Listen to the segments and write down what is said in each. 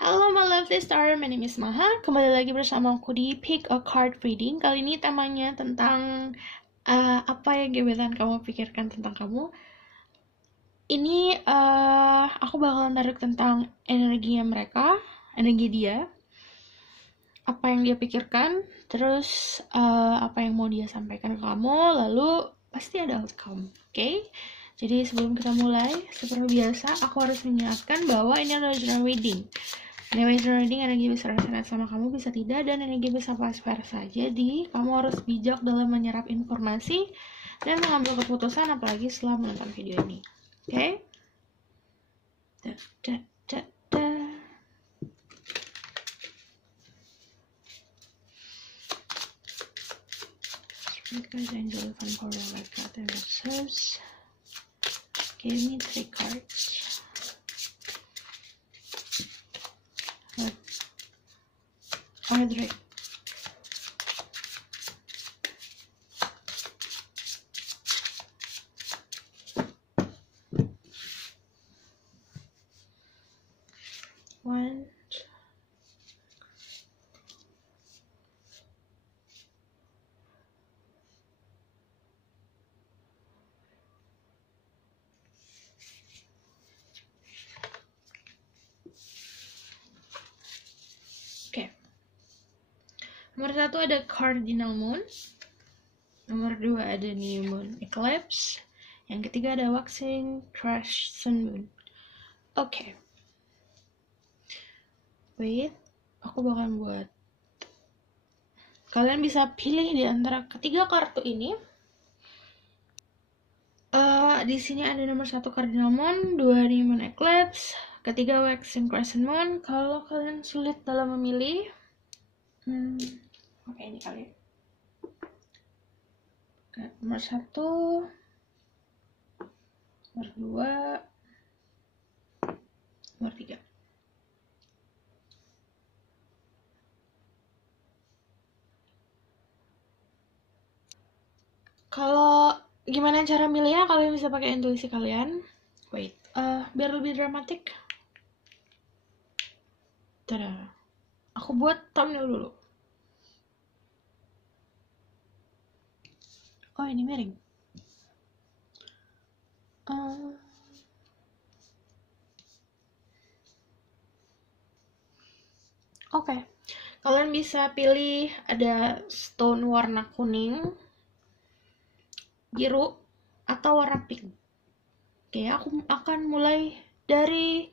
Halo my lovely star, my name is Maha. Kembali lagi bersama aku di Pick a Card Reading. Kali ini temanya tentang apa yang gebetan kamu pikirkan tentang kamu. Ini aku bakalan tarik tentang energinya mereka, energi dia, apa yang dia pikirkan, terus apa yang mau dia sampaikan ke kamu, lalu pasti ada outcome, oke? Jadi sebelum kita mulai, seperti biasa, aku harus mengingatkan bahwa ini adalah general reading. Anyway, general reading energi bisa resonate sama kamu, bisa tidak, dan energi bisa pas-versa. Jadi, kamu harus bijak dalam menyerap informasi dan mengambil keputusan, apalagi setelah menonton video ini. Oke? Because Angel Van Power like that and serves. Give me 3 cards. Audrey. One. Nomor 1 ada Cardinal Moon. Nomor 2 ada New Moon Eclipse. Yang ketiga ada Waxing Crescent Moon. Oke. Wait, aku bakalan buat. Kalian bisa pilih di antara ketiga kartu ini. Di sini ada nomor 1 Cardinal Moon, 2 New Moon Eclipse, ketiga Waxing Crescent Moon. Kalau kalian sulit dalam memilih, oke, ini kali. Nomor 1, nomor 2, nomor 3. Kalau gimana cara milihnya, kalian bisa pakai intuisi kalian. Wait, biar lebih dramatik. Tada. Aku buat thumbnail dulu. Oh, ini miring. Oke. Kalian bisa pilih ada stone warna kuning, biru, atau warna pink. Oke, aku akan mulai dari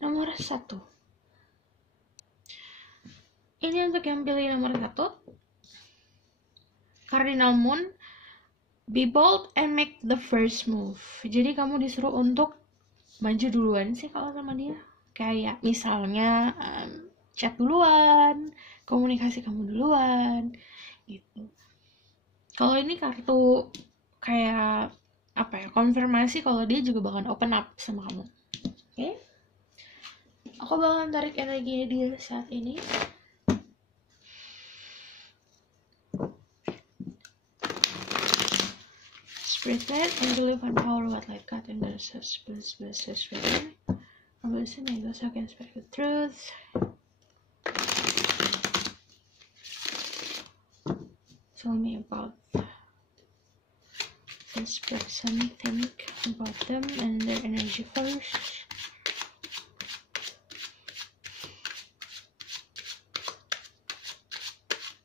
nomor 1. Ini untuk yang pilih nomor 1. Cardinal Moon, be bold and make the first move. Jadi kamu disuruh untuk maju duluan sih kalau sama dia. Kayak misalnya chat duluan, komunikasi kamu duluan, gitu. Kalau ini kartu kayak apa ya, konfirmasi kalau dia juga bakalan open up sama kamu. Oke? Aku bakalan tarik energinya dia saat ini. Spirit Light, Angel Van Power, What Light Cut, and the Bliss, Spirit. I'm listening, those who can speak the truth. Tell me about this person, think about them and their energy first.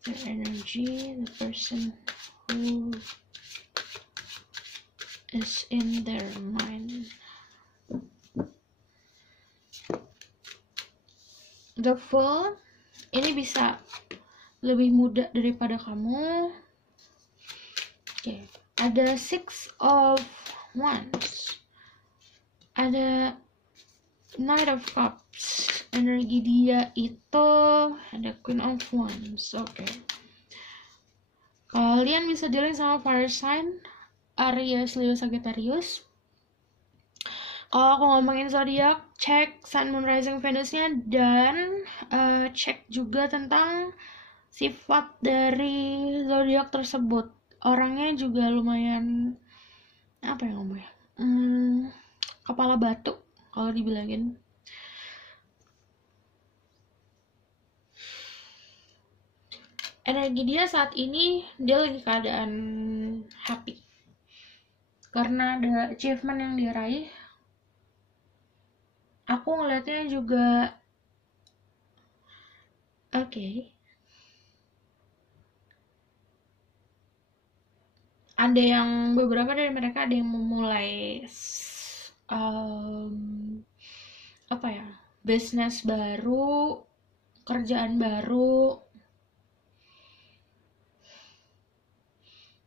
Their energy, the person who is in their mind. The Fool, ini bisa lebih muda daripada kamu. Oke, ada Six of Wands, ada Knight of Cups. Energi dia itu ada Queen of Wands. Oke. Kalian bisa dealing sama fire sign, Aries, Leo, Sagittarius. Kalau aku ngomongin zodiak, cek Sun, Moon, Rising, Venusnya, dan cek juga tentang sifat dari zodiak tersebut. Orangnya juga lumayan apa ya ngomongnya, kepala batu kalau dibilangin. energi dia saat ini, dia lagi keadaan happy karena ada achievement yang dia raih. Aku ngeliatnya juga oke. Ada yang beberapa dari mereka ada yang memulai apa ya, bisnis baru, kerjaan baru.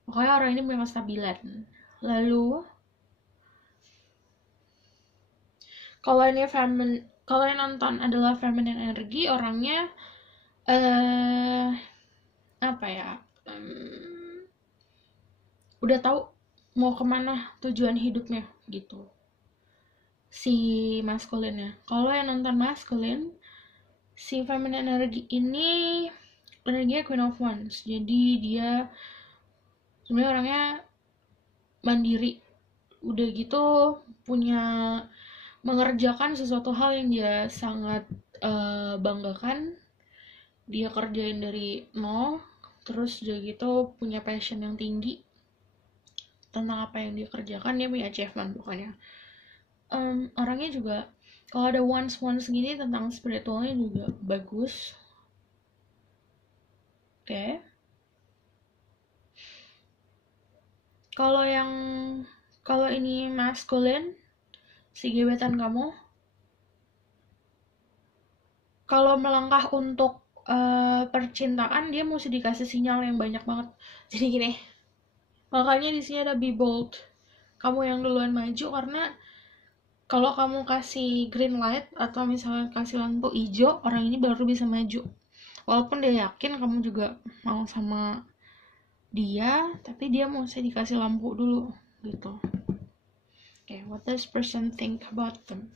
Pokoknya orang ini punya kestabilan. Lalu kalau ini kalau yang nonton adalah feminine energy, orangnya apa ya, udah tahu mau kemana tujuan hidupnya gitu si maskulinnya. Kalau yang nonton maskulin, si feminine energy ini energinya Queen of Wands, jadi dia sebenarnya orangnya mandiri, udah gitu punya mengerjakan sesuatu hal yang dia sangat banggakan. Dia kerjain dari nol, terus udah gitu punya passion yang tinggi tentang apa yang dia kerjakan, dia punya achievement pokoknya. Orangnya juga kalau ada once gini tentang spiritualnya juga bagus. Oke. Kalau ini maskulin, si gebetan kamu, kalau melangkah untuk percintaan, dia mesti dikasih sinyal yang banyak banget. Jadi gini, makanya di sini ada be bold. Kamu yang duluan maju, karena kalau kamu kasih green light atau misalnya kasih lampu hijau, orang ini baru bisa maju. Walaupun dia yakin kamu juga mau sama dia, tapi dia mesti dikasih lampu dulu gitu. Okay, what does person think about them?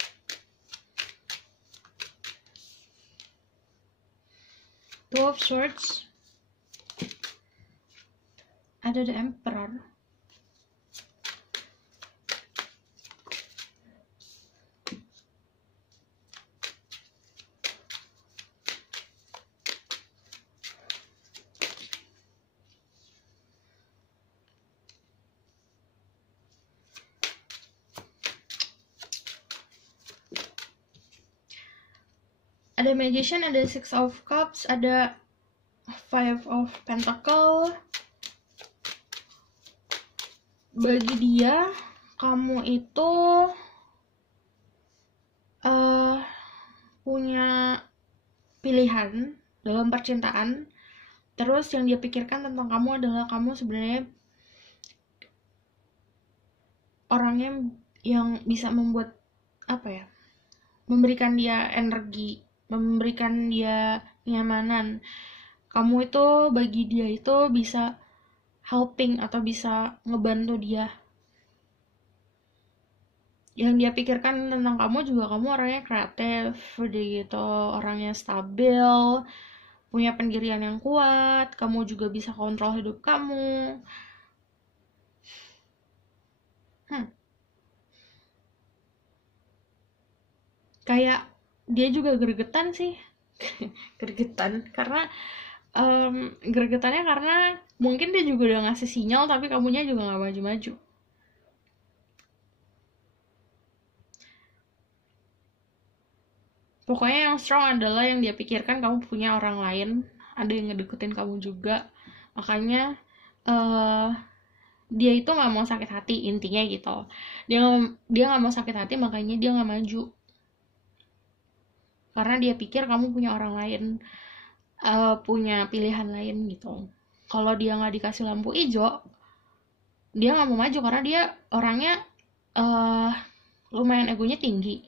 Two of Swords. Ada the Emperor. Ada Magician, ada Six of Cups, ada Five of Pentacle. Bagi dia, kamu itu punya pilihan dalam percintaan. Terus yang dia pikirkan tentang kamu adalah kamu sebenarnya orangnya yang bisa membuat apa ya, memberikan dia energi, memberikan dia kenyamanan. Kamu itu bagi dia itu bisa helping atau bisa ngebantu dia. Yang dia pikirkan tentang kamu juga, kamu orangnya kreatif, udah gitu orangnya stabil, punya pendirian yang kuat, kamu juga bisa kontrol hidup kamu. Kayak dia juga gregetan sih. Gregetan karena gregetannya karena mungkin dia juga udah ngasih sinyal tapi kamunya juga gak maju-maju. Pokoknya yang strong adalah yang dia pikirkan kamu punya orang lain, ada yang ngedeketin kamu juga. Makanya dia itu nggak mau sakit hati, intinya gitu. Dia nggak mau sakit hati, makanya dia nggak maju. Karena dia pikir kamu punya orang lain, punya pilihan lain gitu. Kalau dia nggak dikasih lampu hijau, dia nggak mau maju karena dia orangnya lumayan egonya tinggi.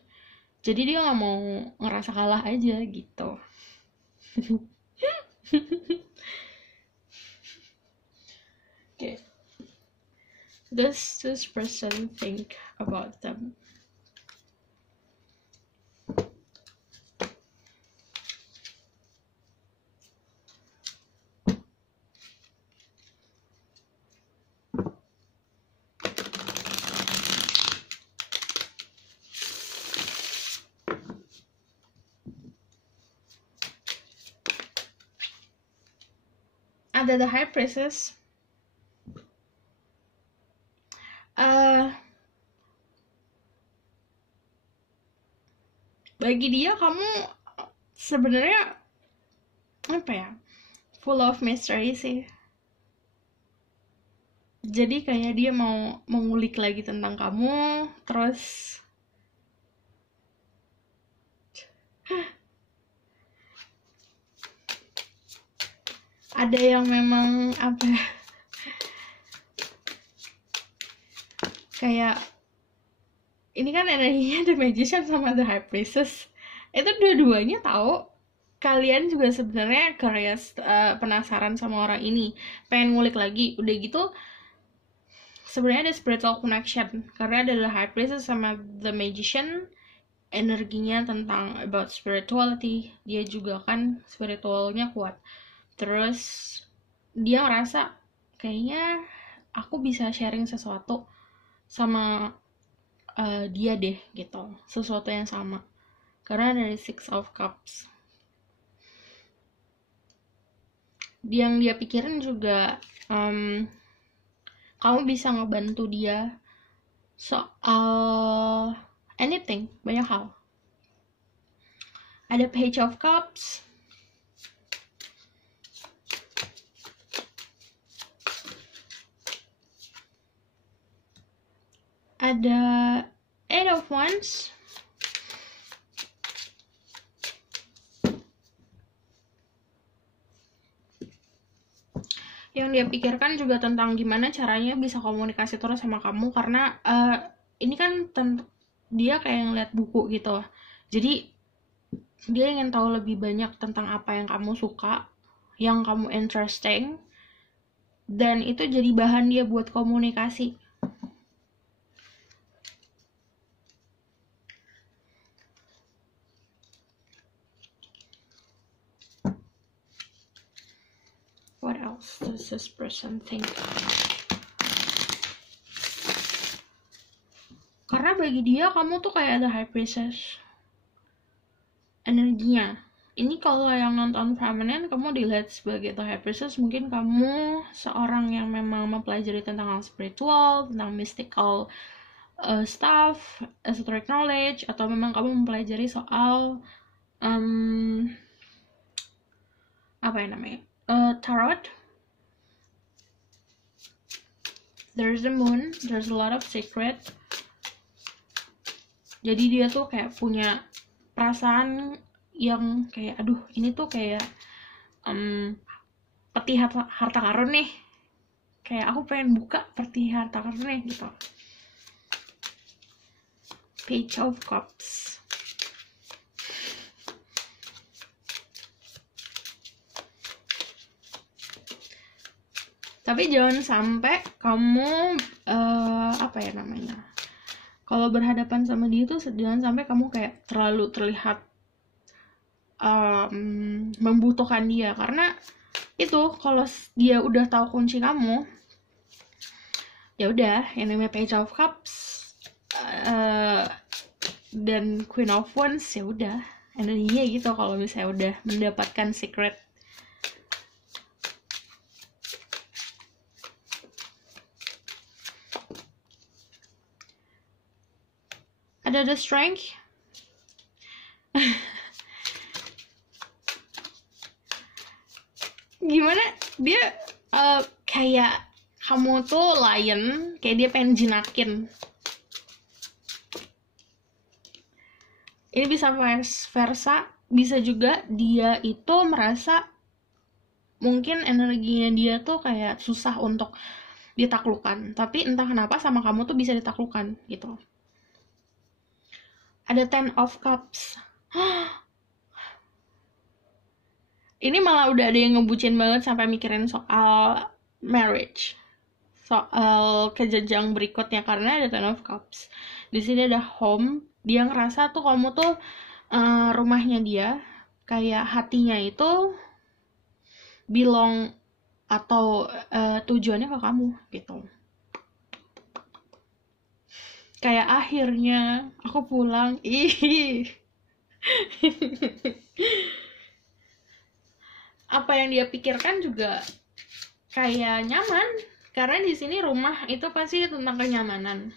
Jadi dia nggak mau ngerasa kalah aja gitu. Okay. Does this person think about them? ada the High Priestess. Bagi dia kamu sebenarnya apa ya, full of mystery sih. Jadi kayak dia mau mengulik lagi tentang kamu, terus ada yang memang apa ya, kayak ini kan energinya The Magician sama The High Priestess. Itu dua-duanya tahu kalian juga sebenarnya curious, penasaran sama orang ini, pengen ngulik lagi. Udah gitu sebenarnya ada spiritual connection karena ada The High Priestess sama The Magician, energinya tentang about spirituality. Dia juga kan spiritualnya kuat. Terus dia ngerasa kayaknya aku bisa sharing sesuatu sama dia deh gitu, sesuatu yang sama karena dari Six of Cups. Yang dia pikirin juga kamu bisa ngebantu dia soal anything, banyak hal. Ada Page of Cups, ada Eight of Wands, yang dia pikirkan juga tentang gimana caranya bisa komunikasi terus sama kamu karena ini kan dia kayak ngeliat buku gitu, jadi dia ingin tahu lebih banyak tentang apa yang kamu suka, yang kamu interesting, dan itu jadi bahan dia buat komunikasi. What else does this person think? Karena bagi dia kamu tuh kayak ada High Priestess energinya. Ini kalau yang nonton feminine kamu dilihat sebagai the High Priestess, mungkin kamu seorang yang memang mempelajari tentang hal spiritual, tentang mystical stuff, esoteric knowledge, atau memang kamu mempelajari soal apa ya namanya, tarot. There's the moon, there's a lot of secret. Jadi dia tuh kayak punya perasaan yang kayak aduh ini tuh kayak peti harta karun nih, kayak aku pengen buka peti harta karun nih gitu. Page of Cups. Tapi jangan sampai kamu apa ya namanya, kalau berhadapan sama dia tuh jangan sampai kamu kayak terlalu terlihat membutuhkan dia, karena itu kalau dia udah tahu kunci kamu, ya udah yang namanya Page of Cups dan Queen of Wands, ya udah energinya gitu. Kalau misalnya udah mendapatkan secret. Ada the Strength. Gimana dia kayak kamu tuh lion, kayak dia pengen jinakin. Ini bisa vice versa, bisa juga dia itu merasa mungkin energinya dia tuh kayak susah untuk ditaklukkan, tapi entah kenapa sama kamu tuh bisa ditaklukkan gitu. Ada Ten of Cups. Ini malah udah ada yang ngebucin banget sampai mikirin soal marriage, soal kejenjang berikutnya, karena ada Ten of Cups. Di sini ada home. Dia ngerasa tuh kamu tuh rumahnya dia, kayak hatinya itu belong atau tujuannya ke kamu gitu. Kayak akhirnya aku pulang. Ih. Apa yang dia pikirkan juga kayak nyaman, karena di sini rumah itu pasti tentang kenyamanan,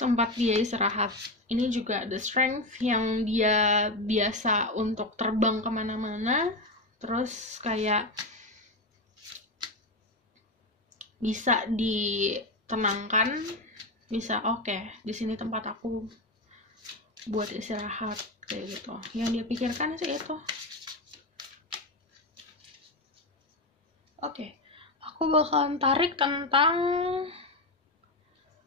tempat dia istirahat. Ini juga the strength yang dia biasa untuk terbang kemana-mana, terus kayak bisa ditenangkan, bisa oke, di sini tempat aku buat istirahat, kayak gitu. Yang dia pikirkan sih itu. Oke, aku bakalan tarik tentang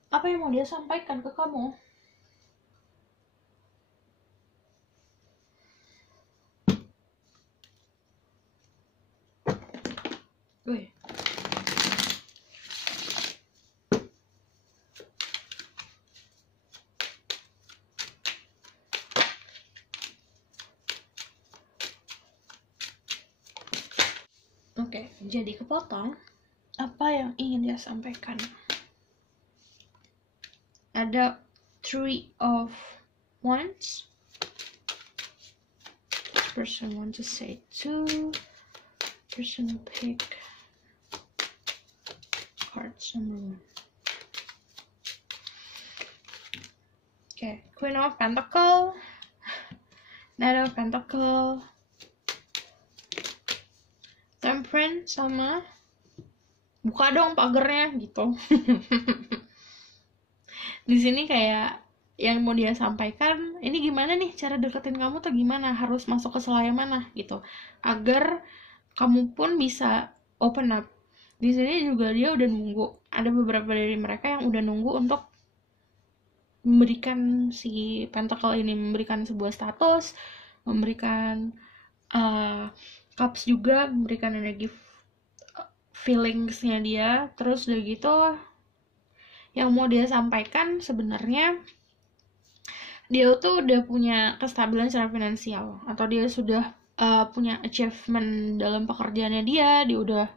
apa yang mau dia sampaikan ke kamu. Wih. Oke, jadi kepotong. Apa yang ingin dia sampaikan? Ada 3 of Wands. Person want to say 2. Person pick cards number 1. Okay, Queen of Pentacle, Knight of Pentacle, Temperance, sama buka dong pagernya gitu. Di sini kayak yang mau dia sampaikan, ini gimana nih cara deketin kamu tuh gimana, harus masuk ke selai mana gitu, agar kamu pun bisa open up. Di sini juga dia udah nunggu, ada beberapa dari mereka yang udah nunggu untuk memberikan si pentacle ini, memberikan sebuah status, memberikan cups juga, memberikan energi feelingsnya dia. Terus udah gitu yang mau dia sampaikan sebenarnya, dia tuh udah punya kestabilan secara finansial, atau dia sudah punya achievement dalam pekerjaannya dia udah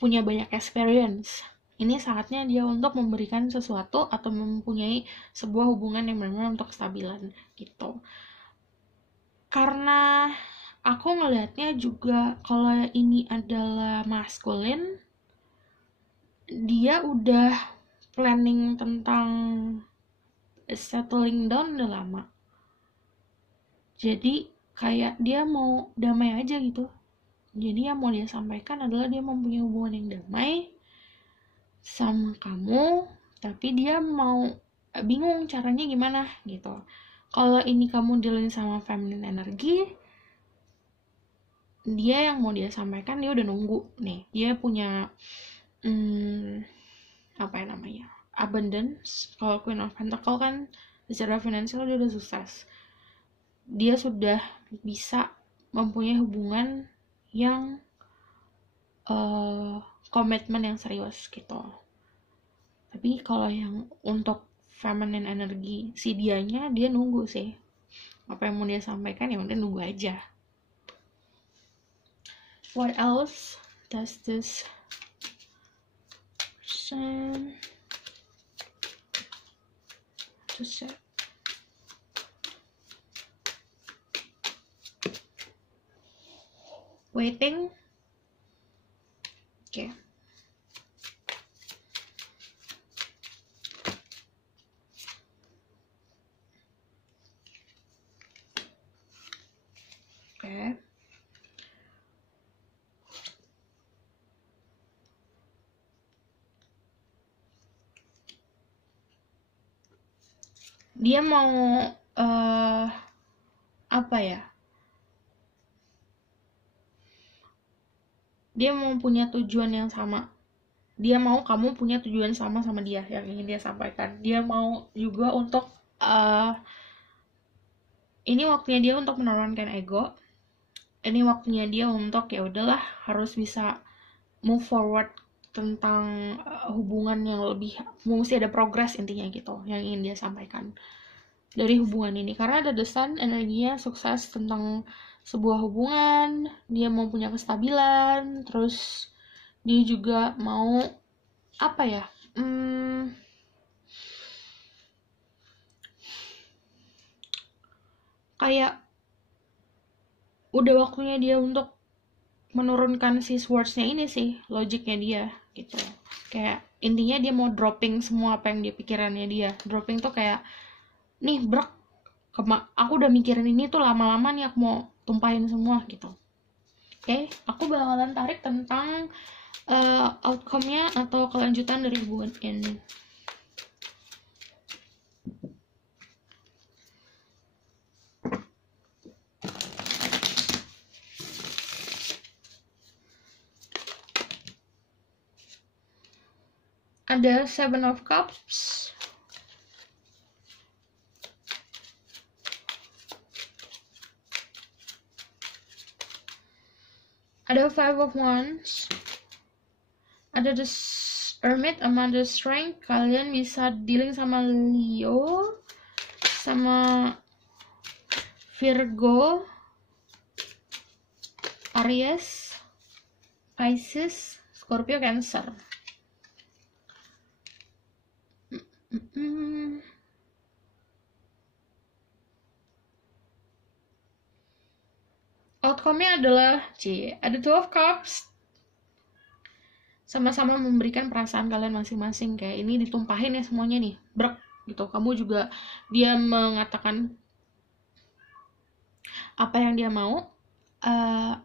punya banyak experience. Ini saatnya dia untuk memberikan sesuatu atau mempunyai sebuah hubungan yang benar-benar untuk kestabilan gitu. Karena aku ngelihatnya juga kalau ini adalah maskulin, dia udah planning tentang settling down udah lama. Jadi kayak dia mau damai aja gitu. Jadi yang mau dia sampaikan adalah dia mempunyai hubungan yang damai sama kamu, tapi dia mau bingung caranya gimana gitu. Kalau ini kamu dealing sama feminine energy, dia yang mau dia sampaikan, dia udah nunggu nih, dia punya apa ya namanya, abundance. Kalau Queen of Pentacle kan secara finansial dia udah sukses, dia sudah bisa mempunyai hubungan yang komitmen yang serius gitu. Tapi kalau yang untuk feminine energy, si dianya, dia nunggu sih. Apa yang mau dia sampaikan ya udah nunggu aja. What else does this person to say? Waiting. Okay. Okay. Dia mau apa ya? Dia mau punya tujuan yang sama. Dia mau kamu punya tujuan sama dia yang ingin dia sampaikan. Dia mau juga untuk ini waktunya dia untuk menurunkan ego. Ini waktunya dia untuk ya udahlah, harus bisa move forward tentang hubungan yang lebih, mesti ada progress intinya gitu yang ingin dia sampaikan dari hubungan ini. Karena ada The Sun, energinya sukses tentang sebuah hubungan, dia mau punya kestabilan, terus dia juga mau apa ya, kayak udah waktunya dia untuk menurunkan si swords-nya ini sih, logiknya dia gitu. Kayak intinya dia mau dropping semua apa yang dia pikirannya dia. Dropping tuh kayak, nih brek, aku udah mikirin ini tuh lama-lama nih, aku mau tumpahin semua gitu. Oke, aku bakalan tarik tentang outcome-nya atau kelanjutan dari hubungan ini. Ada Seven of Cups, ada Five of Wands, ada The Hermit sama The Strength. Kalian bisa dealing sama Leo, sama Virgo, Aries, Pisces, Scorpio, Cancer. Outcome-nya adalah ada Two of Cups. Sama-sama memberikan perasaan kalian masing-masing, kayak ini ditumpahin ya semuanya nih, brek gitu. Kamu juga, dia mengatakan apa yang dia mau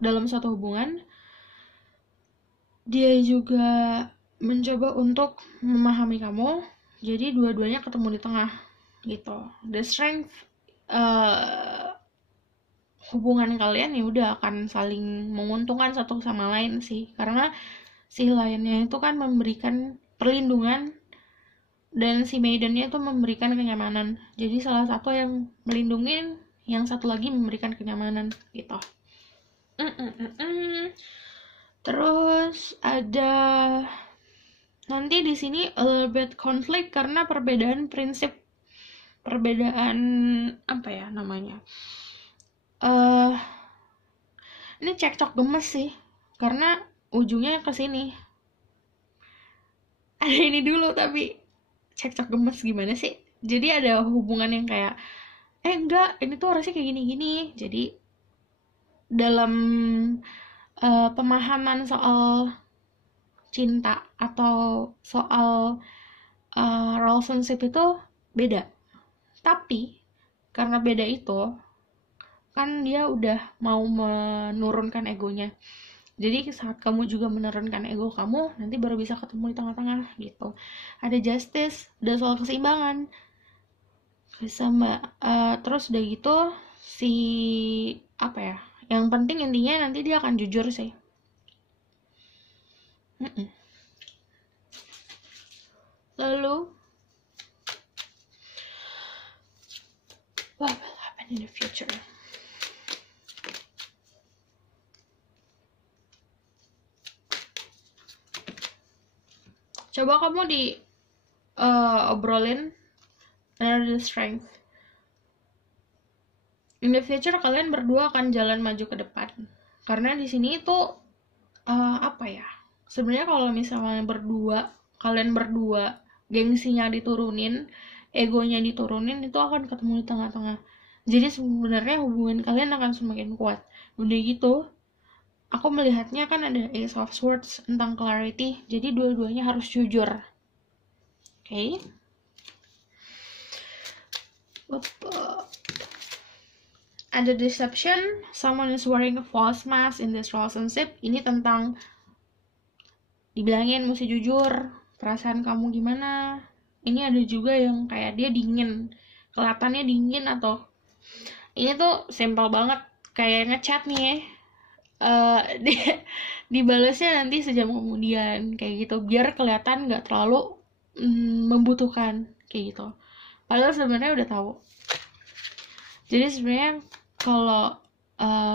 dalam suatu hubungan. Dia juga mencoba untuk memahami kamu. Jadi dua-duanya ketemu di tengah gitu. The Strength, hubungan kalian ya udah akan saling menguntungkan satu sama lain sih, karena si lainnya itu kan memberikan perlindungan dan si maidennya itu memberikan kenyamanan. Jadi salah satu yang melindungi, yang satu lagi memberikan kenyamanan gitu. Terus ada nanti di sini a little bit konflik karena perbedaan prinsip, perbedaan apa ya namanya, ini cekcok gemes sih, karena ujungnya ke sini. Ada ini dulu tapi cekcok gemes gimana sih? Jadi ada hubungan yang kayak enggak, ini tuh harusnya kayak gini-gini. Jadi dalam pemahaman soal cinta atau soal relationship itu beda. Tapi karena beda itu kan dia udah mau menurunkan egonya. Jadi saat kamu juga menurunkan ego kamu, nanti baru bisa ketemu di tengah-tengah gitu. Ada justice, ada soal keseimbangan. Sama terus udah gitu si apa ya? Yang penting intinya nanti dia akan jujur sih. Lalu what will happen in the future? Coba kamu di obrolin the strength. In the future kalian berdua akan jalan maju ke depan. Karena di sini itu apa ya? Sebenarnya kalau misalnya kalian berdua gengsinya diturunin, egonya diturunin, itu akan ketemu di tengah-tengah. Jadi sebenarnya hubungan kalian akan semakin kuat. Udah gitu, aku melihatnya kan ada Ace of Swords tentang clarity, jadi dua-duanya harus jujur. Okay? Ada deception, someone is wearing a false mask in this relationship. Ini tentang dibilangin mesti jujur, perasaan kamu gimana. Ini ada juga yang kayak dia dingin, kelihatannya dingin, atau ini tuh simple banget, kayak ngechat nih dibalasnya nanti sejam kemudian kayak gitu, biar kelihatan nggak terlalu membutuhkan kayak gitu, padahal sebenarnya udah tahu. Jadi sebenarnya kalau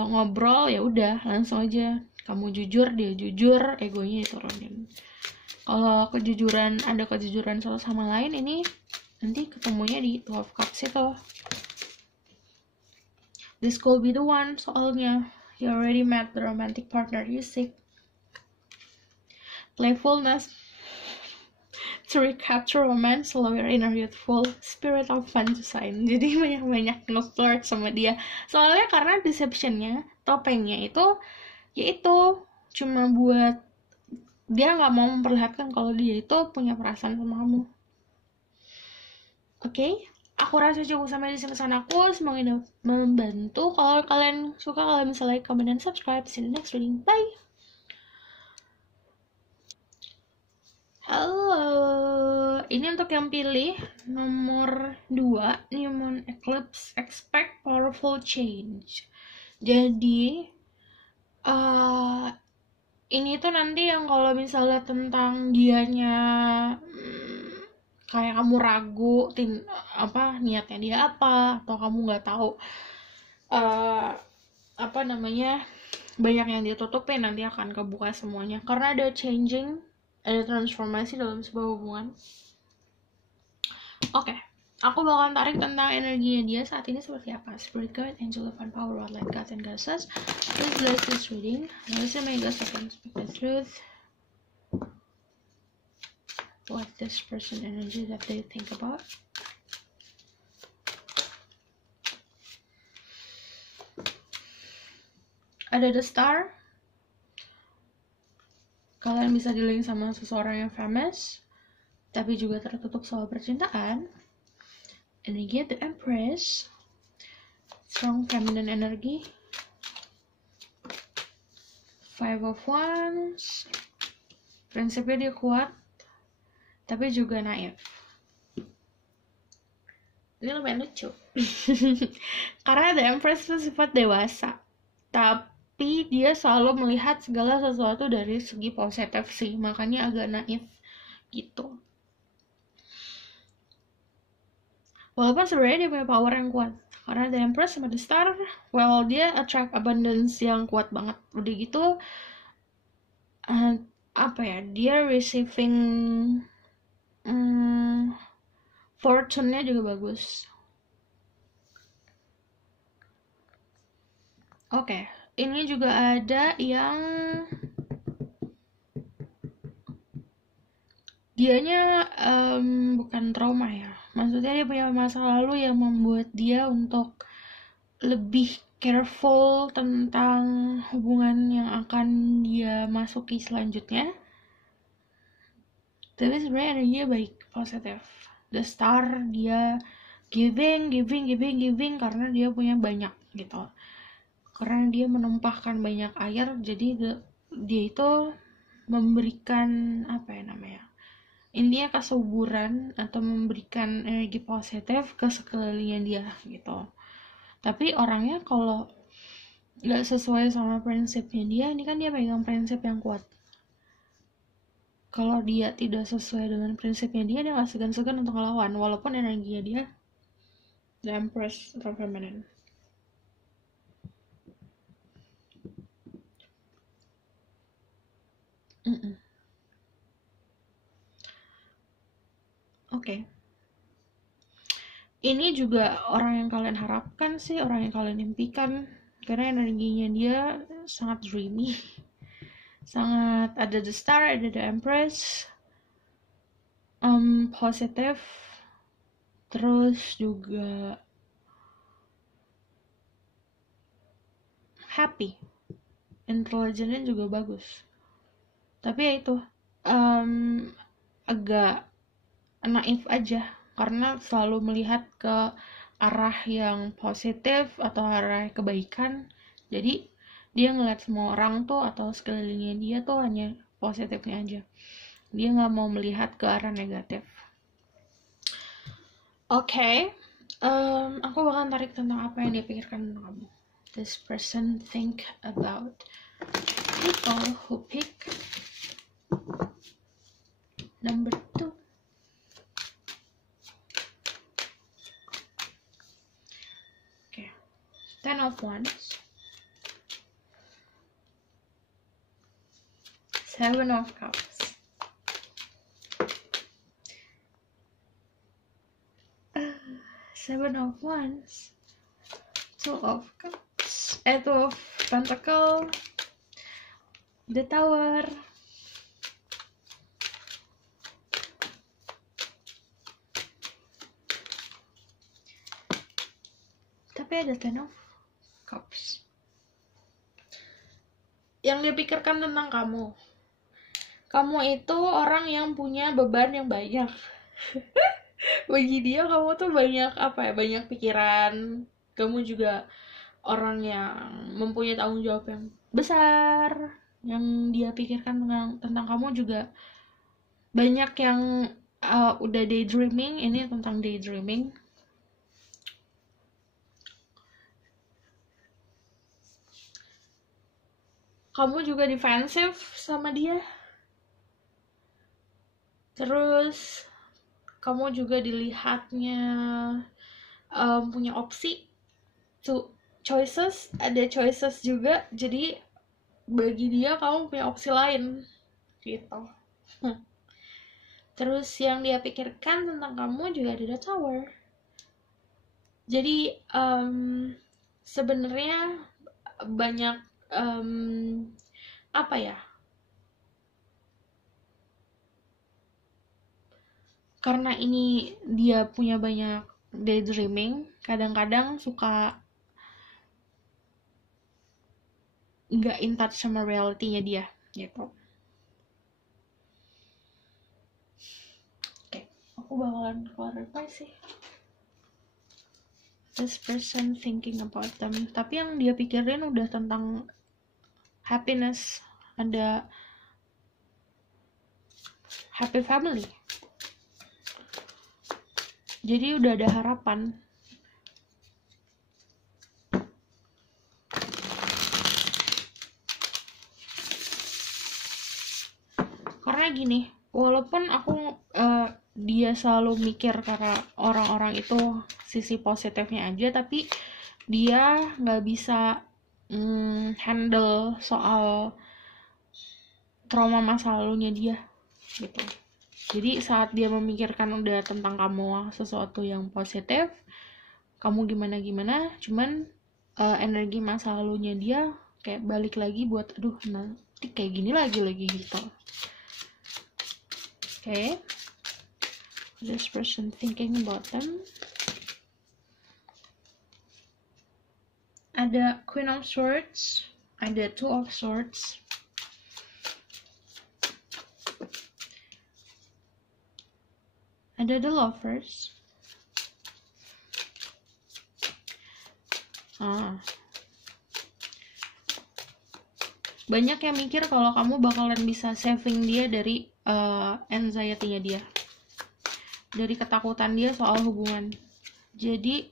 ngobrol ya udah langsung aja, kamu jujur, dia jujur, egonya diturunin. Kalau ada kejujuran satu sama lain, ini nanti ketemunya di Two of Cups itu. This could be the one, soalnya you already met the romantic partner you seek. Playfulness to recapture romance, slow your inner youthful spirit of fun to sign. Jadi banyak-banyak nge-flirt sama dia. Soalnya karena deceptionnya, topengnya itu yaitu cuma buat dia nggak mau memperlihatkan kalau dia itu punya perasaan sama kamu. Oke, aku rasa cukup sampai di sini pesan aku. Semoga ini membantu. Kalau kalian suka, kalian bisa like, comment, dan subscribe. See you in the next reading. Bye! Halo, ini untuk yang pilih nomor 2, New Moon Eclipse, expect powerful change. Jadi, uh, ini tuh nanti yang kalau misalnya tentang dianya kayak kamu ragu niatnya dia apa, atau kamu nggak tahu uh, apa namanya, banyak yang dia tutupin, nanti akan kebuka semuanya karena ada changing, ada transformasi dalam sebuah hubungan. Oke, aku bakalan tarik tentang energinya dia saat ini seperti apa. Spirit guide, angel of power, world light, gods and goddesses. Please bless this reading. Listen, may God speak the truth. What this person energy that they think about. Ada the star. Kalian bisa di-link sama seseorang yang famous, tapi juga tertutup soal percintaan. Energi the Empress. Strong feminine energy. Five of Wands. Prinsipnya dia kuat, tapi juga naif. Ini lumayan lucu. Karena The Empress itu sifat dewasa, tapi dia selalu melihat segala sesuatu dari segi positif sih, makanya agak naif gitu. Walaupun sebenarnya dia punya power yang kuat, karena The Empress sama The Star, well, dia attract abundance yang kuat banget. Udah gitu, dia receiving fortune-nya juga bagus. Oke, ini juga ada yang dianya bukan trauma ya, maksudnya dia punya masa lalu yang membuat dia untuk lebih careful tentang hubungan yang akan dia masuki selanjutnya. Tapi sebenarnya energinya baik, positif. The Star, dia giving karena dia punya banyak gitu, karena dia menumpahkan banyak air, jadi dia itu memberikan intinya kesuburan atau memberikan energi positif ke sekelilingnya dia gitu. Tapi orangnya kalau nggak sesuai sama prinsipnya dia, ini kan dia pegang prinsip yang kuat. Kalau dia tidak sesuai dengan prinsipnya dia nggak segan-segan untuk ngelawan, walaupun energinya dia The Empress atau feminine. Oke. Ini juga orang yang kalian harapkan sih, orang yang kalian impikan, karena energinya dia sangat dreamy, sangat ada The Star, ada The Empress, positif, terus juga happy, intelijennya juga bagus. Tapi ya itu, agak naif aja karena selalu melihat ke arah yang positif atau arah kebaikan. Jadi dia ngeliat semua orang tuh atau sekelilingnya dia tuh hanya positifnya aja, dia nggak mau melihat ke arah negatif. Oke, aku bakal tarik tentang apa yang dia pikirkan tentang kamu. This person think about people who pick number 2. Okay, 10 of Wands, 7 of Cups, Seven of Wands, 2 of Cups, 2 of Pentacles, the Tower, tapi ada 10 of Cups. yang dia pikirkan tentang kamu. Kamu itu orang yang punya beban yang banyak. Bagi dia kamu tuh banyak apa ya, banyak pikiran. Kamu juga orang yang mempunyai tanggung jawab yang besar. Yang dia pikirkan tentang kamu juga banyak yang udah daydreaming. Ini tentang daydreaming. Kamu juga defensif sama dia. Terus kamu juga dilihatnya punya opsi, tuh choices, ada choices juga. Jadi bagi dia kamu punya opsi lain gitu. Terus yang dia pikirkan tentang kamu juga ada the tower. Jadi sebenarnya banyak apa ya, karena ini dia punya banyak daydreaming, kadang-kadang suka nggak in touch sama realitinya dia gitu. Oke, aku bakalan clarify sih. This person thinking about them, tapi yang dia pikirin udah tentang happiness, ada happy family. Jadi udah ada harapan. Karena gini, walaupun aku dia selalu mikir karena orang-orang itu sisi positifnya aja, tapi dia nggak bisa handle soal trauma masa lalunya dia gitu. Jadi saat dia memikirkan udah tentang kamu sesuatu yang positif, kamu gimana-gimana, cuman energi masa lalunya dia kayak balik lagi buat aduh nanti kayak gini lagi gitu. Okay, this person thinking about them. Ada Queen of Swords, ada Two of Swords, ada The Lovers. Banyak yang mikir kalau kamu bakalan bisa saving dia dari anxiety-nya dia, dari ketakutan dia soal hubungan. Jadi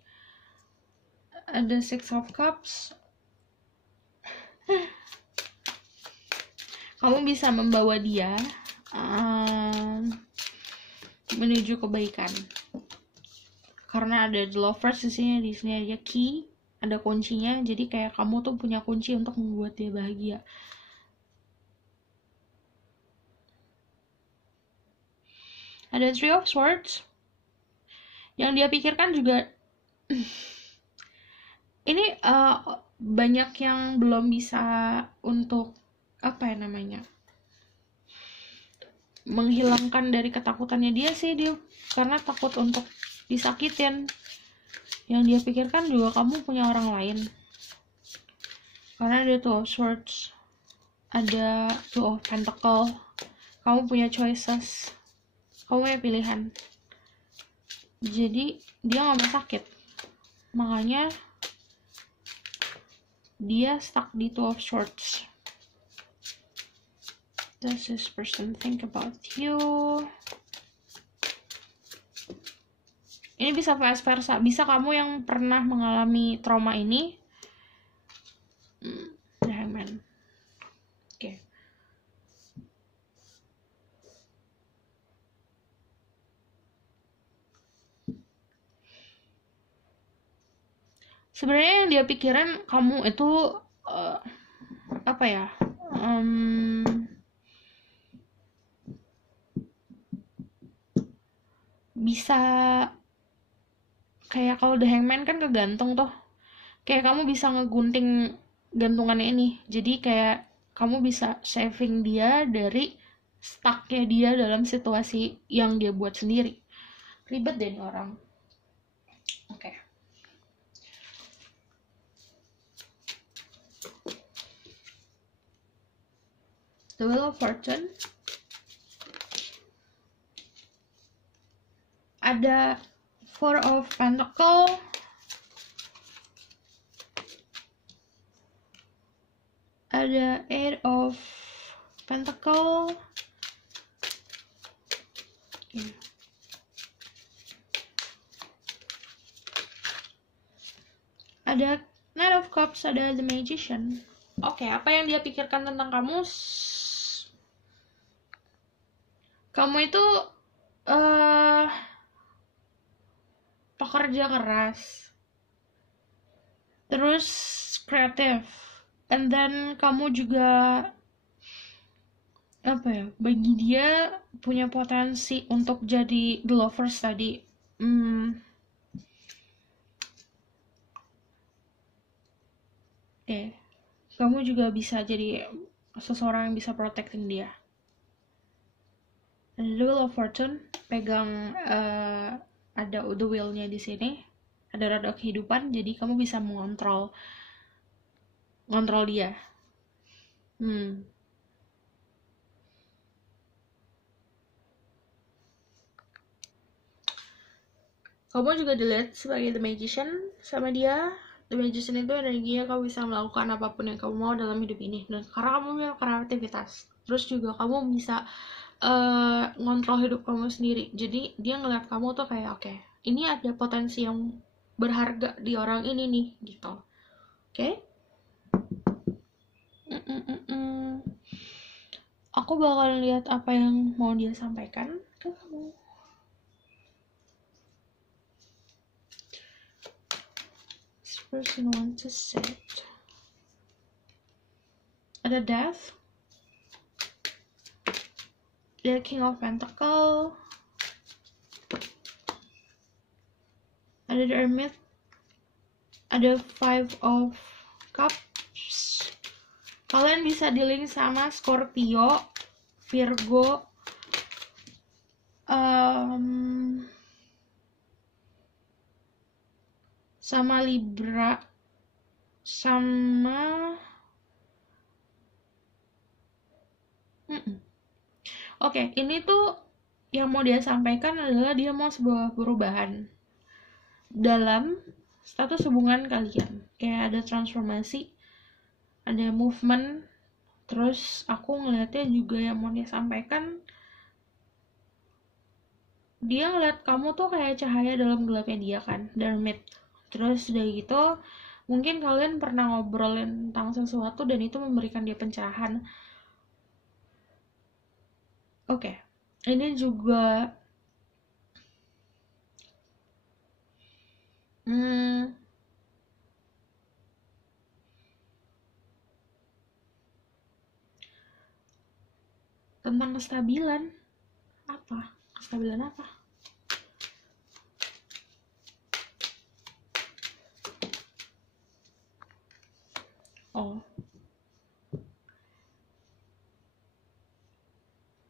ada Six of Cups. Kamu bisa membawa dia menuju kebaikan. Karena ada The Lovers di sini ada key, ada kuncinya. Jadi kayak kamu tuh punya kunci untuk membuat dia bahagia. Ada Three of Swords. Yang dia pikirkan juga ini banyak yang belum bisa untuk apa ya namanya, menghilangkan dari ketakutannya dia sih, dia karena takut untuk disakitin. Yang dia pikirkan juga kamu punya orang lain, karena ada Two of Swords, ada Two of Pentacle. Kamu punya choices, kamu punya pilihan. Jadi dia gak mau sakit, makanya dia stuck di Two of Swords. Does this person think about you? Ini bisa vice versa, bisa kamu yang pernah mengalami trauma ini. The Hangman. Oke. Sebenarnya yang dia pikiran kamu itu apa ya? Bisa kayak kalau The Hangman kan kegantung tuh. Kayak kamu bisa ngegunting gantungannya ini. Jadi kayak kamu bisa saving dia dari stucknya dia dalam situasi yang dia buat sendiri. Ribet deh nih orang. Oke. The Wheel of Fortune. Ada Four of Pentacle. Ada Eight of Pentacle. Ada Knight of Cups, ada The Magician. Oke, apa yang dia pikirkan tentang kamu? Kamu itu pekerja keras, terus kreatif, and then kamu juga bagi dia punya potensi untuk jadi the lovers tadi. Kamu juga bisa jadi seseorang yang bisa protecting dia. The Wheel of Fortune, pegang ada the wheel-nya di sini, ada roda kehidupan, jadi kamu bisa mengontrol dia. Kamu juga dilihat sebagai The Magician sama dia. The Magician itu energinya kamu bisa melakukan apapun yang kamu mau dalam hidup ini. Dan karena kamu punya kreativitas, terus juga kamu bisa ngontrol hidup kamu sendiri. Jadi dia ngeliat kamu tuh kayak oke, ini ada potensi yang berharga di orang ini nih gitu. Oke? Aku bakal lihat apa yang mau dia sampaikan ke kamu. This person wants to sit. Ada Death. The King of Pentacle. Ada The Hermit. Ada Five of Cups. Kalian bisa dealing sama Scorpio, Virgo, sama Libra, sama Oke, ini tuh yang mau dia sampaikan adalah dia mau sebuah perubahan dalam status hubungan kalian. Kayak ada transformasi, ada movement. Terus aku ngeliatnya juga yang mau dia sampaikan, dia ngeliat kamu tuh kayak cahaya dalam gelapnya dia kan, Hermit. Terus udah gitu, mungkin kalian pernah ngobrolin tentang sesuatu dan itu memberikan dia pencerahan. Oke, ini juga tentang kestabilan. Apa? Kestabilan apa?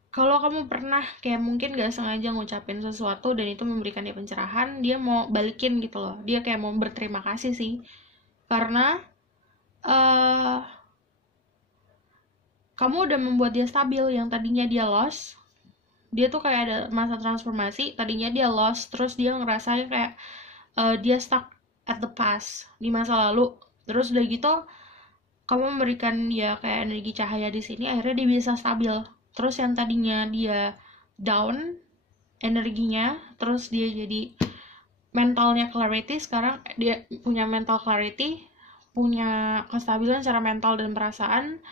Kalau kamu pernah kayak mungkin gak sengaja ngucapin sesuatu dan itu memberikan dia pencerahan, dia mau balikin gitu loh. Dia kayak mau berterima kasih sih. Karena kamu udah membuat dia stabil. Yang tadinya dia lost, dia tuh kayak ada masa transformasi. Tadinya dia lost, terus dia ngerasain kayak dia stuck at the past, di masa lalu. Terus udah gitu kamu memberikan dia kayak energi cahaya di sini, akhirnya dia bisa stabil. Terus yang tadinya dia down energinya, terus dia jadi mentalnya clarity, sekarang dia punya mental clarity, punya kestabilan secara mental dan perasaan.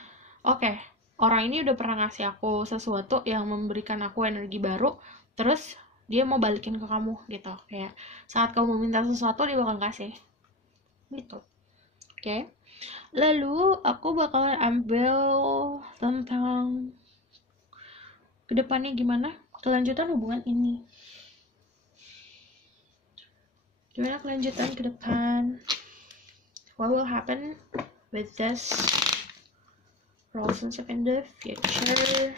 Oke, orang ini udah pernah ngasih aku sesuatu yang memberikan aku energi baru, terus dia mau balikin ke kamu gitu. Kayak saat kamu meminta sesuatu, dia bakal kasih gitu. Oke. Lalu aku bakalan ambil tentang kedepannya gimana kelanjutan hubungan ini. Gimana kelanjutan ke depan? What will happen with this relationship in the future?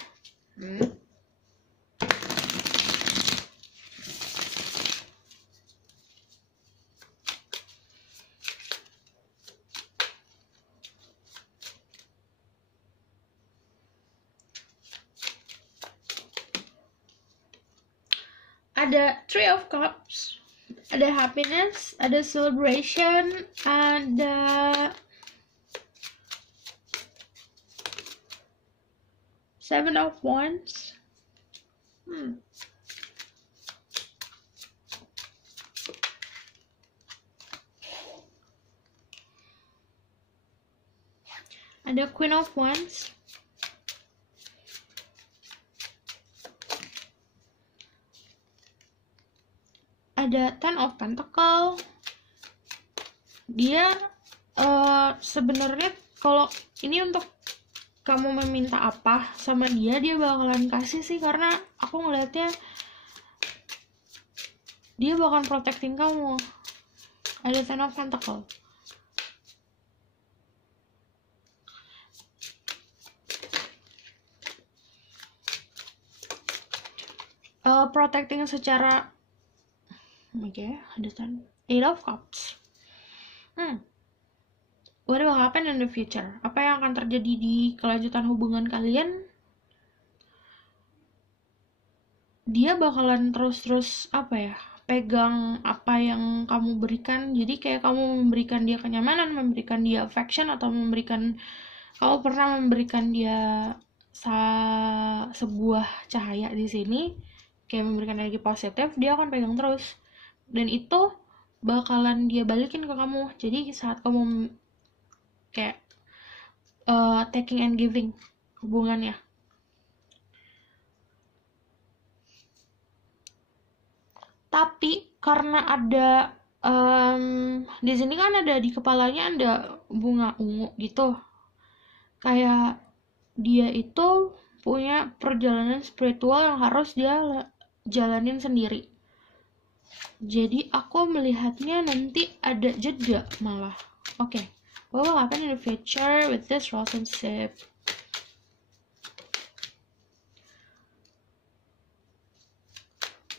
ada Three of Cups, ada happiness, ada celebration, ada Seven of Wands. Ada Queen of Wands. Ada Ten of Pentacle. Dia sebenarnya kalau ini untuk kamu meminta apa sama dia bakalan kasih sih, karena aku ngelihatnya dia bakalan protecting kamu. Ada Ten of Pentacle. Protecting secara ada Eight of Cups. What will happen in the future? Apa yang akan terjadi di kelanjutan hubungan kalian? Dia bakalan terus pegang apa yang kamu berikan. Jadi kayak kamu memberikan dia kenyamanan, memberikan dia affection, atau kamu pernah memberikan dia sebuah cahaya di sini, kayak memberikan energi positif, dia akan pegang terus. Dan itu bakalan dia balikin ke kamu. Jadi saat kamu kayak taking and giving hubungannya. Tapi karena ada di sini kan ada di kepalanya ada bunga ungu gitu, kayak dia itu punya perjalanan spiritual yang harus dia jalanin sendiri. Jadi aku melihatnya nanti ada jeda malah. Oke. What will happen in the future with this relationship?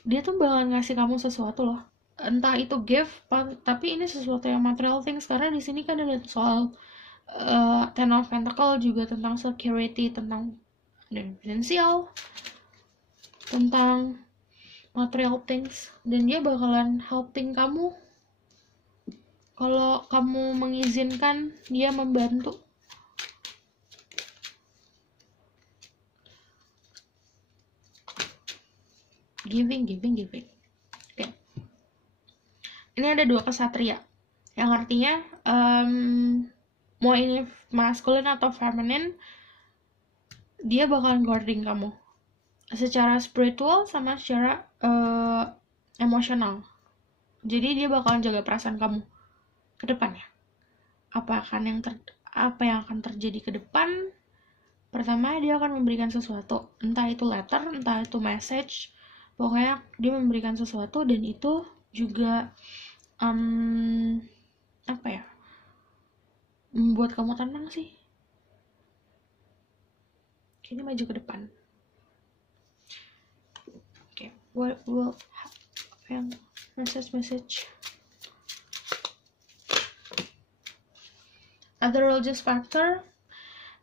Dia tuh bakalan ngasih kamu sesuatu loh. Entah itu gift, tapi ini sesuatu yang material things, karena di sini kan ada soal Ten of Pentacle juga tentang security, tentang financial, tentang material things, dan dia bakalan helping kamu kalau kamu mengizinkan dia membantu. Giving. Oke. Ini ada dua kesatria, yang artinya mau ini masculine atau feminine, dia bakalan guarding kamu secara spiritual sama secara emosional. Jadi dia bakalan jaga perasaan kamu ke depannya. Apa yang akan terjadi ke depan? Pertama, dia akan memberikan sesuatu, entah itu letter, entah itu message, pokoknya dia memberikan sesuatu, dan itu juga membuat kamu tenang sih. Ini maju ke depan. Oke, what will happen? Message. Other religious factor,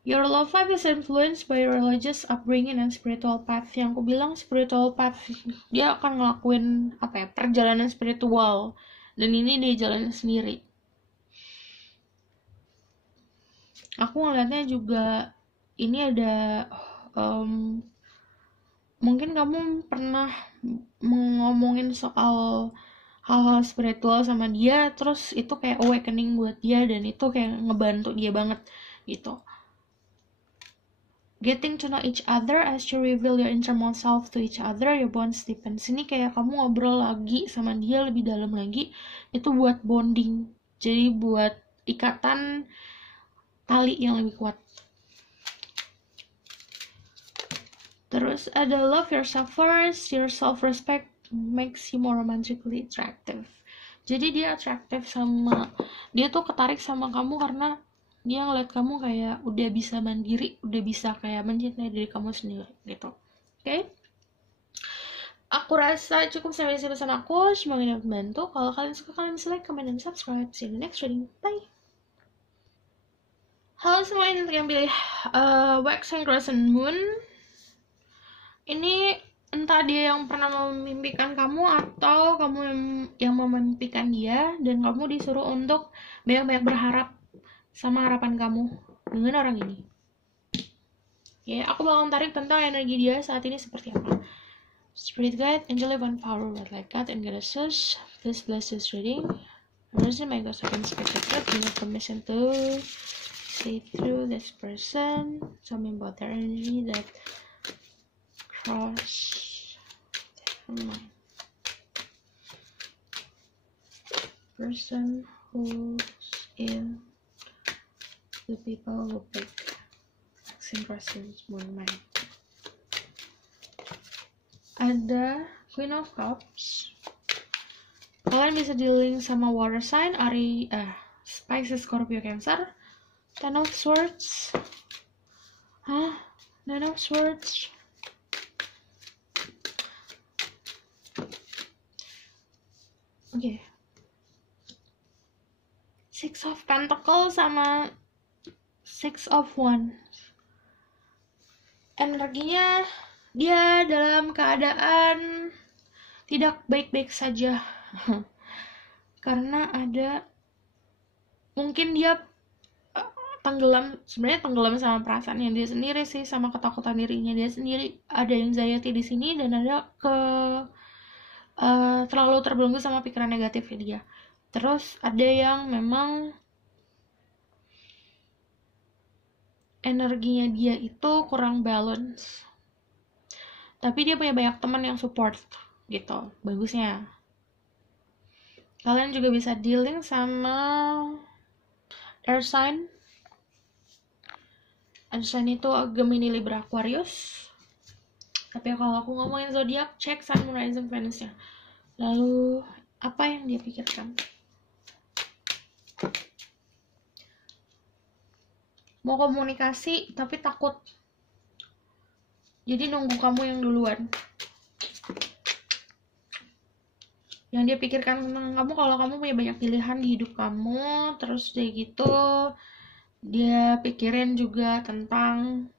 your love life is influenced by your religious upbringing and spiritual path. Yang aku bilang spiritual path, dia akan ngelakuin perjalanan spiritual, dan ini dia jalan sendiri. Aku ngeliatnya juga ini ada mungkin kamu pernah ngomongin soal hal-hal spiritual sama dia, terus itu kayak awakening buat dia, dan itu kayak ngebantu dia banget gitu. Getting to know each other as you reveal your innermost self to each other, your bonds deepen. Sini kayak kamu ngobrol lagi sama dia lebih dalam lagi, itu buat bonding, jadi buat ikatan tali yang lebih kuat. Terus ada love yourself first, your self-respect makes you more romantically attractive. Jadi dia dia tuh ketarik sama kamu karena dia ngeliat kamu kayak udah bisa mandiri, udah bisa kayak mencintai diri kamu sendiri gitu. Oke? Aku rasa cukup sampai sini pesan aku, semoga ini membantu. Kalau kalian suka, kalian bisa like, comment, dan subscribe. See you in the next reading. Bye! Halo semuanya, untuk yang pilih Wax and Crescent Moon, ini entah dia yang pernah memimpikan kamu atau kamu yang memimpikan dia, dan kamu disuruh untuk banyak-banyak berharap sama harapan kamu dengan orang ini. Ya, aku bakal tarik tentang energi dia saat ini seperti apa. Spirit guide, angel one power, red light God, and goddesses, please bless this reading. Honestly, my God, I can speak the truth. Give me permission to see through this person. Tell me about their energy that cross their mind. Person who's in the people who break my mind. Ada Queen of Cups. Kalian bisa dealing sama water sign, Pisces, Scorpio, Cancer. Ten of Swords. Nine of Swords. Oke. Six of Pentacles sama Six of Wands. Energinya dia dalam keadaan tidak baik-baik saja. Karena ada mungkin dia sebenarnya tenggelam sama perasaannya dia sendiri sih, sama ketakutan dirinya dia sendiri. Ada anxiety di sini dan ada terlalu terbelenggu sama pikiran negatifnya dia. Terus ada yang memang energinya dia itu kurang balance, tapi dia punya banyak teman yang support gitu. Bagusnya kalian juga bisa dealing sama air sign. Air sign itu Gemini, Libra, Aquarius. Tapi kalau aku ngomongin zodiak, cek Sun, Moon, Rising, Venus-nya. Lalu apa yang dia pikirkan? Mau komunikasi tapi takut, jadi nunggu kamu yang duluan. Yang dia pikirkan tentang kamu, kalau kamu punya banyak pilihan di hidup kamu, terus kayak gitu dia pikirin juga tentang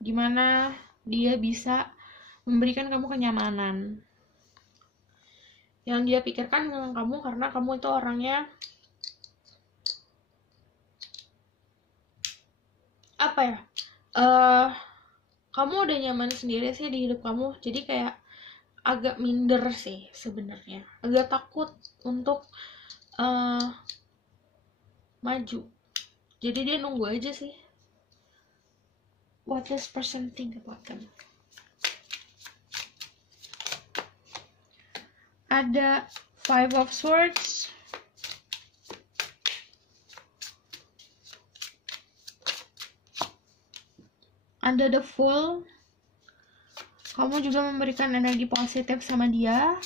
gimana dia bisa memberikan kamu kenyamanan. Yang dia pikirkan tentang kamu karena kamu itu orangnya apa ya, kamu udah nyaman sendiri sih di hidup kamu, jadi kayak agak minder sih sebenarnya, agak takut untuk maju, jadi dia nunggu aja sih. What this person think about them? Ada Five of Swords. Ada The Fool. Kamu juga memberikan energi positif sama dia,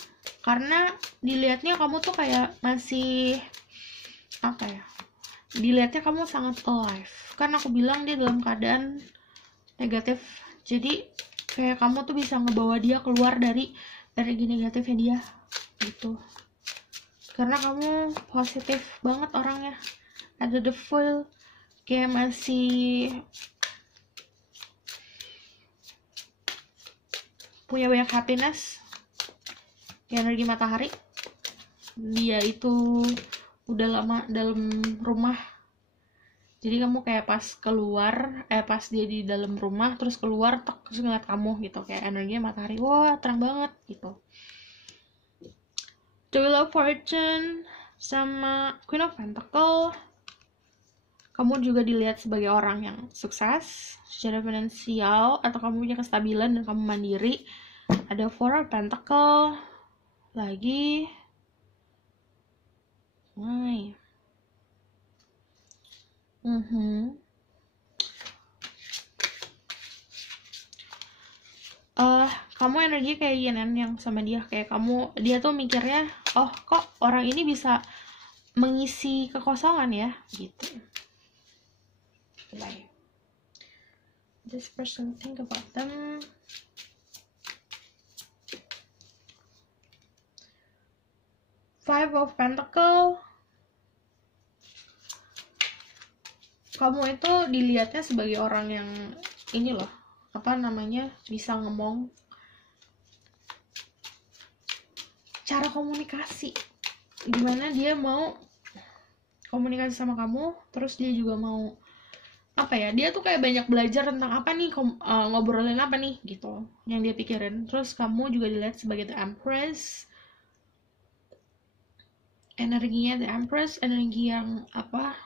karena dilihatnya kamu tuh kayak masih apa ya, dilihatnya kamu sangat alive. Kan aku bilang dia dalam keadaan negatif, jadi kayak kamu tuh bisa ngebawa dia keluar dari energi negatifnya dia gitu, karena kamu positif banget orangnya. Ada The Fool, kayak masih punya banyak happiness, ya, energi matahari. Dia itu udah lama dalam rumah, jadi kamu kayak pas keluar, pas dia di dalam rumah terus keluar, terus ngeliat kamu gitu, kayak energinya matahari, wah terang banget gitu. The Wheel of Fortune sama Queen of Pentacle. Kamu juga dilihat sebagai orang yang sukses secara finansial, atau kamu punya kestabilan dan kamu mandiri. Ada Four of Pentacle lagi. Kamu energi kayak yin and yang sama dia, kayak dia tuh mikirnya, oh kok orang ini bisa mengisi kekosongan ya gitu. Bye. This person think about them. Five of Pentacle. Kamu itu dilihatnya sebagai orang yang ini loh, bisa ngomong, cara komunikasi, gimana dia mau komunikasi sama kamu, terus dia juga mau apa ya, dia tuh kayak banyak belajar tentang apa nih, ngobrolin apa nih gitu yang dia pikirin. Terus kamu juga dilihat sebagai the Empress, energinya the Empress, energi yang apa,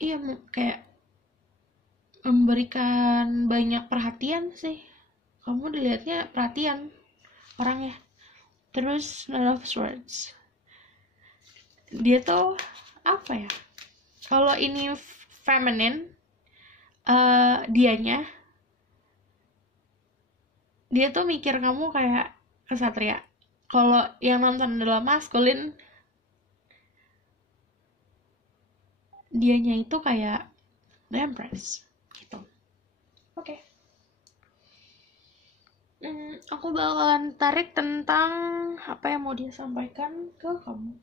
iya kayak memberikan banyak perhatian sih, kamu dilihatnya perhatian orangnya. Terus Nine of Swords, dia tuh apa ya, kalau ini feminine, dia tuh mikir kamu kayak kesatria. Kalau yang nonton adalah maskulin, dianya itu kayak the Empress gitu. Oke. Aku bakalan tarik tentang apa yang mau dia sampaikan ke kamu.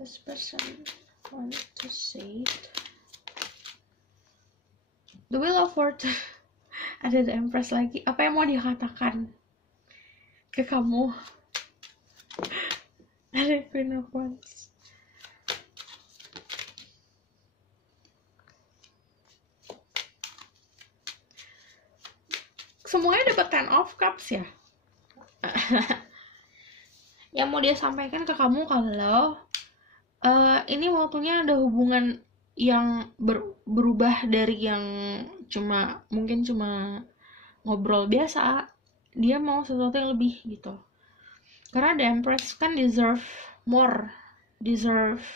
This person want to say it. The Wheel of Fortune. Ada the Empress lagi. Apa yang mau dia katakan ke kamu? Ada Queen of Wands. Semuanya dapat Ten of Cups ya. Yang mau dia sampaikan ke kamu kalau ini waktunya ada hubungan yang berubah dari yang mungkin cuma ngobrol biasa, dia mau sesuatu yang lebih gitu. Karena the Empress kan deserve more, deserve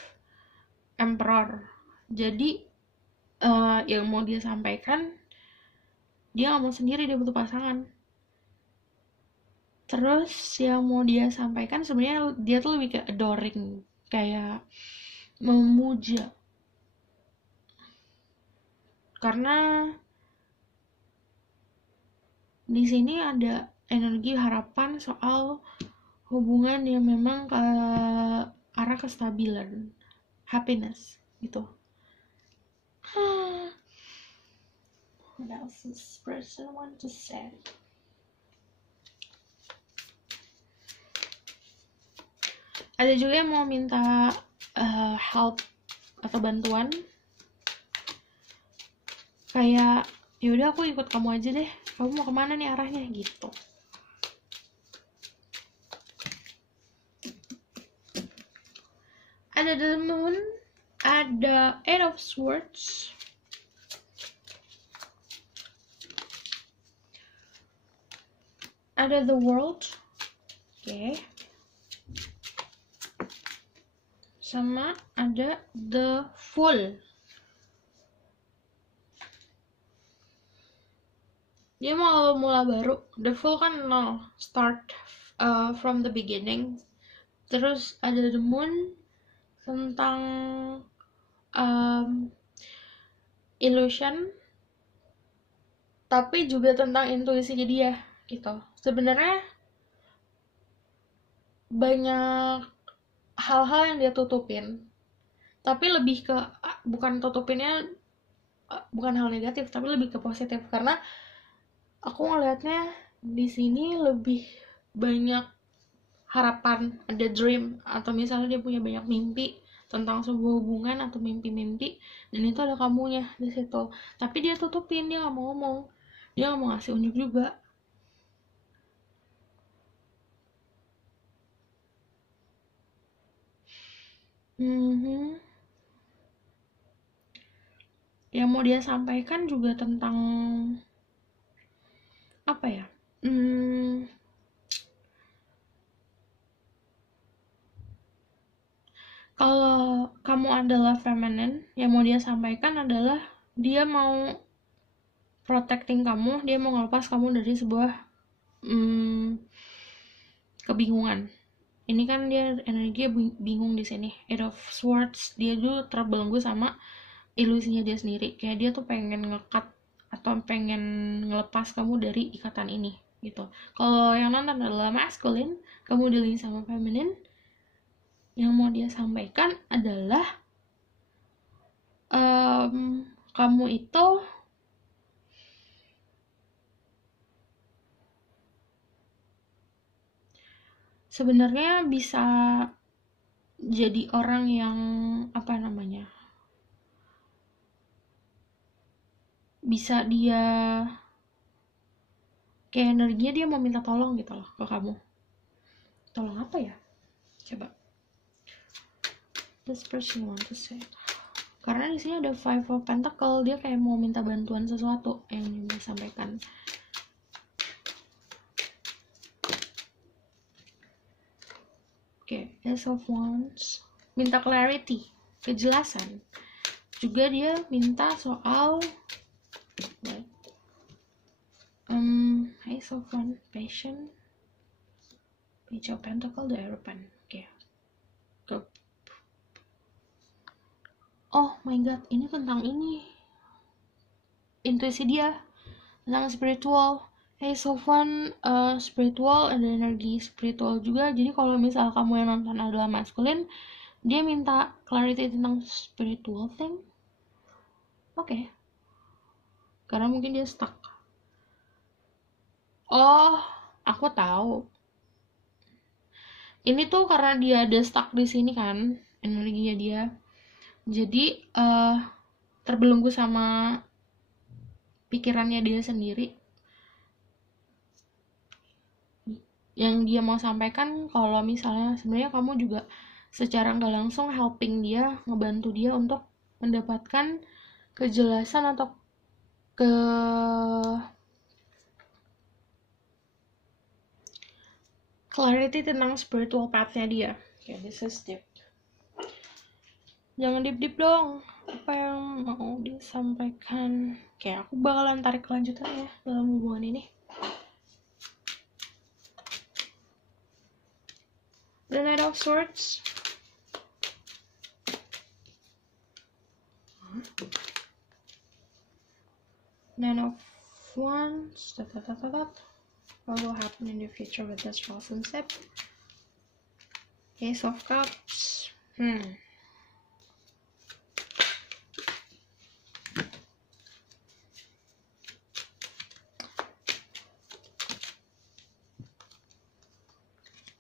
Emperor. Jadi yang mau dia sampaikan, dia gak mau sendiri, dia butuh pasangan. Terus yang mau dia sampaikan sebenarnya dia tuh lebih kayak adoring, kayak memuja. Karena di sini ada energi harapan soal hubungan yang memang ke arah kestabilan, happiness gitu. What else this person want to say? Ada juga yang mau minta help atau bantuan, kayak yaudah aku ikut kamu aja deh, kamu mau kemana nih arahnya gitu. Ada the Moon, ada Eight of Swords, ada the World, oke. Sama ada the Fool. Dia mau mulai baru. The Fool kan nol, start from the beginning. Terus ada the Moon tentang illusion, tapi juga tentang intuisinya dia gitu. Sebenarnya banyak hal-hal yang dia tutupin, tapi lebih ke bukan tutupinnya bukan hal negatif, tapi lebih ke positif. Karena aku ngelihatnya di sini lebih banyak harapan, ada dream, atau misalnya dia punya banyak mimpi tentang sebuah hubungan atau mimpi-mimpi, dan itu ada kamunya di situ. Tapi dia tutupin, dia nggak mau ngomong, dia nggak mau ngasih unjuk juga. Yang mau dia sampaikan juga tentang apa ya? Kalau kamu adalah feminine, yang mau dia sampaikan adalah dia mau protecting kamu, dia mau ngelepas kamu dari sebuah kebingungan. Ini kan dia energinya bingung di sini. Eight of Swords, dia juga terbelenggu sama ilusinya dia sendiri. Kayak dia tuh pengen ngekat atau pengen ngelepas kamu dari ikatan ini gitu. Kalau yang nonton adalah masculine, kamu dealing sama feminine, yang mau dia sampaikan adalah kamu itu sebenarnya bisa jadi orang yang bisa dia kayak energinya dia mau minta tolong gitu loh ke kamu. Tolong apa ya? Coba. This person want to say. Karena di sini ada Five of Pentacle, dia kayak mau minta bantuan sesuatu yang disampaikan. Oke, Ace of Wands, minta clarity, kejelasan. Juga dia minta soal Ace of Wands, passion, Page of Pentacle, the Hierophant. Oke. Oh my god, ini tentang ini. Intuisi dia tentang spiritual. Ace of Wands, spiritual, ada energi spiritual juga. Jadi kalau misal kamu yang nonton adalah masculine, dia minta clarity tentang spiritual thing. Oke. Karena mungkin dia stuck. Oh, aku tahu. Ini tuh karena dia ada stuck di sini kan, energinya dia. Jadi terbelenggu sama pikirannya dia sendiri. Yang dia mau sampaikan kalau misalnya sebenarnya kamu juga secara nggak langsung helping dia, ngebantu dia untuk mendapatkan kejelasan atau clarity tentang spiritual path-nya dia. Okay, this is deep. Jangan deep-deep dong. Apa yang mau disampaikan? Oke, aku bakalan tarik kelanjutan ya dalam hubungan ini. The Knight of Swords. Nine of Wands. What will happen in the future with this relationship? Ace of Cups.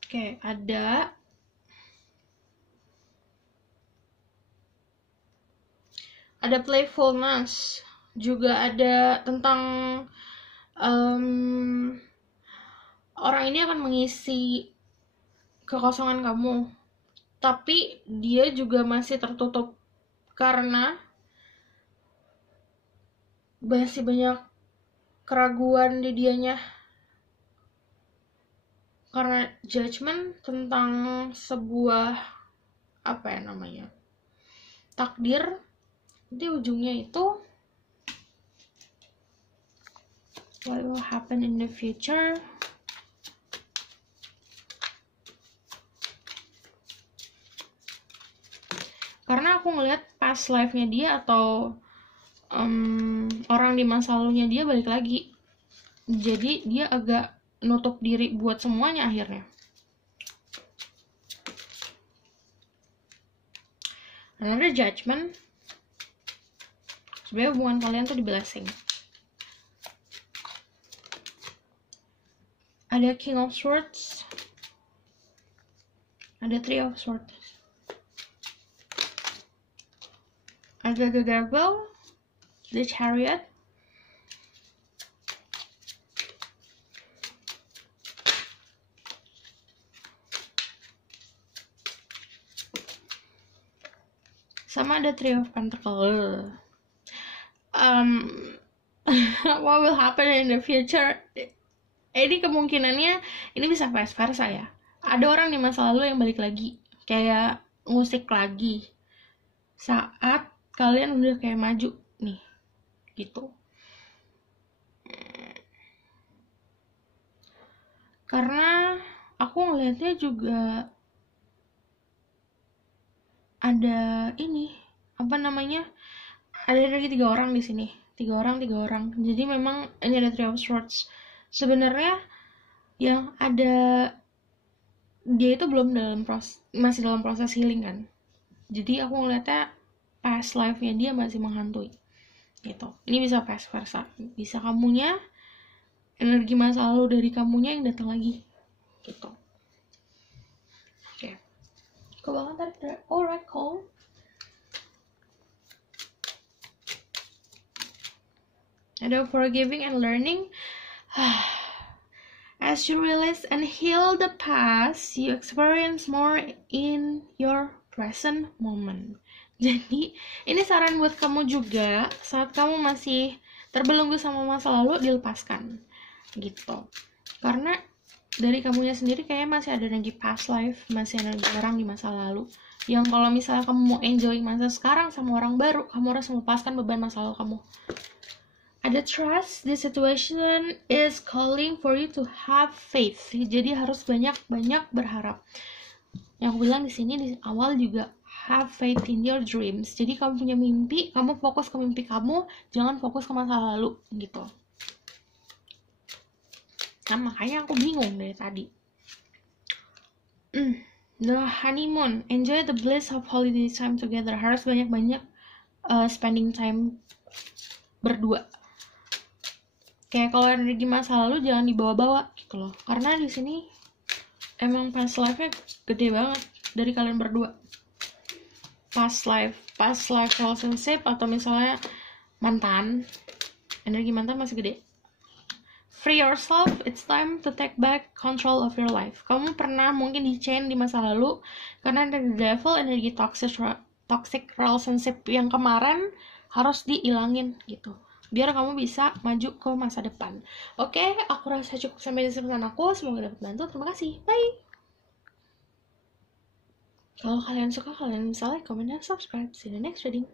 Oke, ada playfulness, juga ada tentang orang ini akan mengisi kekosongan kamu, tapi dia juga masih tertutup karena masih banyak keraguan di dianya. Karena judgment tentang sebuah takdir, nanti ujungnya itu what will happen in the future. Karena aku ngeliat past life-nya dia atau orang di masa lalunya dia balik lagi, jadi dia agak nutup diri buat semuanya akhirnya. Another judgment. Sebenarnya hubungan kalian tuh di blessing. Ada King of Swords. Ada Three of Swords. Ada The Devil. The Chariot. Sama ada Three of Pentacles. What will happen in the future? Ini kemungkinannya ini bisa vice versa ya. Ada orang di masa lalu yang balik lagi, kayak ngusik lagi saat kalian udah kayak maju nih, gitu. Karena aku ngelihatnya juga ada ini ada lagi 3 orang di sini, 3 orang. Jadi memang ini ada Three of Swords. Sebenarnya yang ada dia itu masih dalam proses healing kan. Jadi aku ngeliatnya past life-nya dia masih menghantui gitu. Ini bisa vice versa, bisa energi masa lalu dari kamunya yang datang lagi gitu. keuangan tarik dari Oracle. Ada forgiving and learning. As you realize and heal the past, you experience more in your present moment. Jadi, ini saran buat kamu juga, saat kamu masih terbelenggu sama masa lalu, dilepaskan. Gitu. Karena dari kamunya sendiri kayaknya masih ada energi past life, masih ada energi orang di masa lalu. Yang kalau misalnya kamu mau enjoy masa sekarang sama orang baru, kamu harus melepaskan beban masa lalu kamu. Ada trust, this situation is calling for you to have faith. Jadi harus banyak-banyak berharap. Yang aku bilang di sini di awal juga, have faith in your dreams. Jadi kamu punya mimpi, kamu fokus ke mimpi kamu, jangan fokus ke masa lalu gitu. Nah, makanya aku bingung dari tadi. The honeymoon, enjoy the bliss of holiday time together. Harus banyak-banyak spending time berdua. Kayak kalau energi masa lalu jangan dibawa-bawa gitu loh. Karena di sini emang past life-nya gede banget dari kalian berdua. Past life relationship atau misalnya mantan, energi mantan masih gede. Free yourself, it's time to take back control of your life. Kamu pernah mungkin di-chain di masa lalu karena ada devil, energi toxic relationship yang kemarin harus diilangin gitu. Biar kamu bisa maju ke masa depan. Oke, aku rasa cukup sampai di sini aku. Semoga dapat bantu. Terima kasih. Bye. Kalau kalian suka, kalian bisa like, comment, dan subscribe. See you in the next reading.